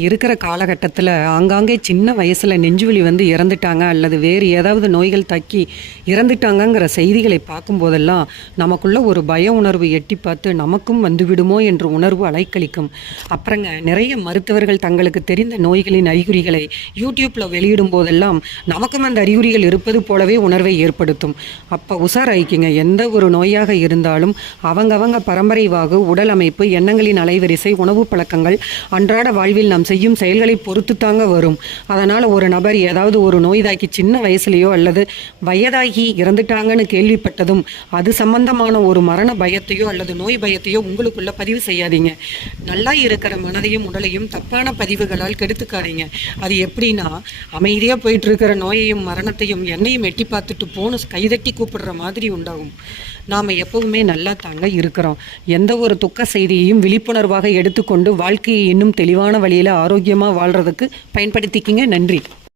இருக்கிற காலகட்டத்தில் ஆங்காங்கே சின்ன வயசில் நெஞ்சுவலி வந்து இறந்துட்டாங்க அல்லது வேறு ஏதாவது நோய்கள் தக்கி இறந்துட்டாங்கங்கிற செய்திகளை பார்க்கும்போதெல்லாம் நமக்குள்ள ஒரு பய உணர்வு எட்டி பார்த்து நமக்கும் வந்துவிடுமோ என்ற உணர்வு அலைக்கழிக்கும். அப்புறங்க நிறைய மருத்துவர்கள் தங்களுக்கு தெரிந்த நோய்களின் அறிகுறிகளை யூடியூப்பில் வெளியிடும் போதெல்லாம் நமக்கும் அந்த அறிகுறிகள் இருப்பது போலவே உணர்வை ஏற்படுத்தும். அப்போ உஷாராயிக்கிங்க எந்த ஒரு நோயாக இருந்தாலும் அவங்கவங்க பரம்பரைவாக உடல் அமைப்பு எண்ணங்களின் அலைவரிசை உணவு பழக்கங்கள் அன்றாட வாழ்வில் நாம் செய்யும் செயல்களை பொறுத்து தாங்க வரும். அதனால் ஒரு நபர் ஏதாவது ஒரு நோய்தாக்கி சின்ன வயசுலேயோ அல்லது வயதாகி இறந்துட்டாங்கன்னு கேள்விப்பட்டதும் அது சம்பந்தமான ஒரு மரண பயத்தையோ அல்லது நோய் பயத்தையோ உங்களுக்குள்ள பதிவு செய்யாதீங்க. நல்லா இருக்கிற மனதையும் உடலையும் தப்பான பதிவுகளால் கெடுத்துக்காதீங்க. அது எப்படின்னா அமைதியாக போயிட்டு இருக்கிற நோயையும் மரணத்தையும் என்னையும் எட்டி பார்த்துட்டு போன கைதட்டி கூப்பிடுற மாதிரி உண்டாகும். நாம் எப்பவுமே நல்லா தாங்க இருக்கிறோம். எந்த ஒரு துக்க செய்தியையும் விழிப்புணர்வாக எடுத்துக்கொண்டு வாழ்க்கையை இன்னும் தெளிவான வழியில் ஆரோக்கியமாக வாழ்கிறதுக்கு பயன்படுத்திக்கிங்க. நன்றி.